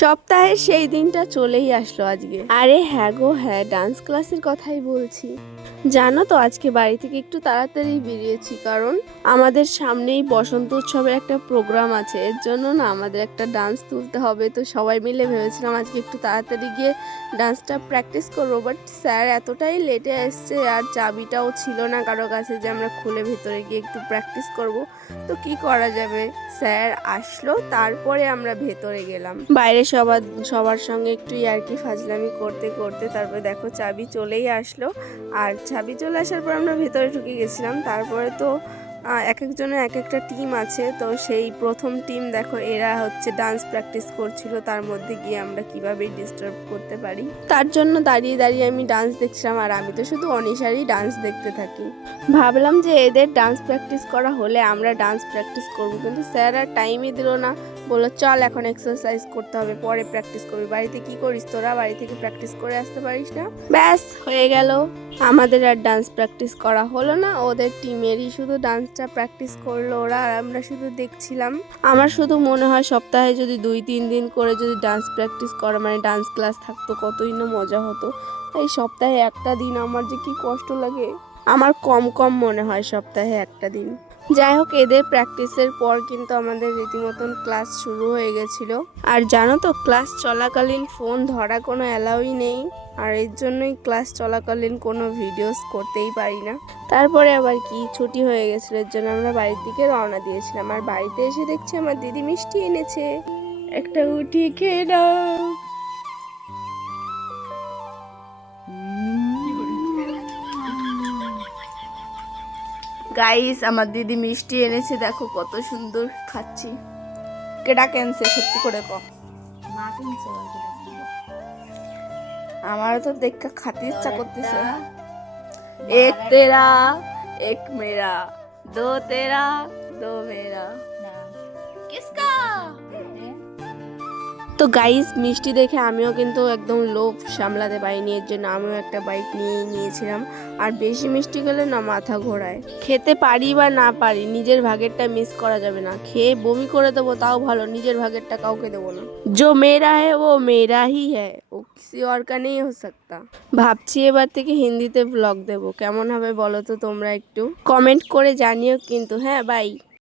সপ্তাহের সেই দিনটা চলেই আসলো আজকে। আরে হ্যাঁ গো হ্যাঁ, ডান্স ক্লাসের কথাই বলছি। জানো তো আজকে বাড়ি থেকে একটু তাড়াতাড়ি বেরিয়েছি, কারণ আমাদের সামনেই বসন্ত উৎসবের একটা প্রোগ্রাম আছে। এর জন্য না আমাদের একটা ডান্স তুলতে হবে। তো সবাই মিলে ভেবেছিলাম আজকে একটু তাড়াতাড়ি গিয়ে ডান্সটা প্র্যাকটিস করবো, বাট স্যার এতটাই লেটে এসছে আর চাবিটাও ছিল না কারো কাছে যে আমরা খুলে ভেতরে গিয়ে একটু প্র্যাকটিস করব। তো কি করা যাবে, স্যার আসলো, তারপরে আমরা ভেতরে গেলাম। বাইরে সবার সঙ্গে একটু ইয়ার্কি ফাজলামি করতে করতে তারপরে দেখো চাবি চলেই আসলো। আর চাবি চলে আসার পর আমরা ভেতরে ঢুকে গেছিলাম। তারপরে তো এক একজনের এক একটা টিম আছে। তো সেই প্রথম টিম দেখো এরা হচ্ছে ডান্স প্র্যাকটিস করছিল, তার মধ্যে গিয়ে আমরা কিভাবে ডিস্টার্ব করতে পারি তার জন্য দাঁড়িয়ে দাঁড়িয়ে আমি ডান্স দেখছিলাম। আর আমি তো শুধু অনিশারই ডান্স দেখতে থাকি। ভাবলাম যে এদের ডান্স প্র্যাকটিস করা হলে আমরা ডান্স প্র্যাকটিস করবো, কিন্তু স্যার আর টাইমই দিল না। বললো চল এখন এক্সারসাইজ করতে হবে, পরে প্র্যাকটিস করবি। বাড়িতে কি করিস তোরা, বাড়ি থেকে প্র্যাকটিস করে আসতে পারিস না? ব্যাস হয়ে গেল, আমাদের আর ডান্স প্র্যাকটিস করা হলো না। ওদের টিমেরই শুধু ডান্সটা প্র্যাকটিস করলো ওরা, আর আমরা শুধু দেখছিলাম। আমার শুধু মনে হয় সপ্তাহে যদি 2-3 দিন করে যদি ডান্স প্র্যাকটিস করা মানে ডান্স ক্লাস থাকতো কতই না মজা হতো। এই সপ্তাহে একটা দিন আমার যে কি কষ্ট লাগে। আমার কম কম মনে হয় সপ্তাহে একটা দিন। যাই হোক, এদের প্র্যাকটিসের পর কিন্তু আমাদের রীতিমতন ক্লাস শুরু হয়ে গেছিল। আর জানো তো ক্লাস চলাকালীন ফোন ধরা কোনো অ্যালাউই নেই, আর এর জন্যই ক্লাস চলাকালীন কোনো ভিডিওস করতেই পারি না। তারপরে আবার কি ছুটি হয়ে গেছিল, এর জন্য আমরা বাড়ির দিকে রওনা দিয়েছিলাম। আর বাড়িতে এসে দেখছি আমার দিদি মিষ্টি এনেছে, একটা উঠি খেয়ে নাও। গাইস আমার দিদি মিষ্টি এনেছে, দেখো কত সুন্দর খাচ্ছি। কেডা কেনছে সত্যি করে ক? মা কিনছে। আমার তো দেখে খাতে ইচ্ছা করতেছে। এক তেরা এক মেরা, দো তেরা দো মেরা। কিসকা? তো গাইস মিষ্টি দেখে আমিও কিন্তু একদম লোভ সামলাতে পারিনি, এর জন্য আমিও একটা বাইক নিয়েছিলাম। আর বেশি মিষ্টি খেলে না মাথা ঘোরায়। খেতে পারি বা না পারি, নিজের ভাগেরটা মিস করা যাবে না। খেয়ে বমি করে দেবো তাও ভালো, নিজের ভাগেরটা কাউকে দেবো না। जो मेरा है वो मेरा ही है, वो किसी और का नहीं हो सकता। ভাবছি এবার থেকে হিন্দিতে ব্লগ দেবো, কেমন হবে বলো তো তোমরা একটু কমেন্ট করে জানিও কিন্তু। হ্যাঁ বাই।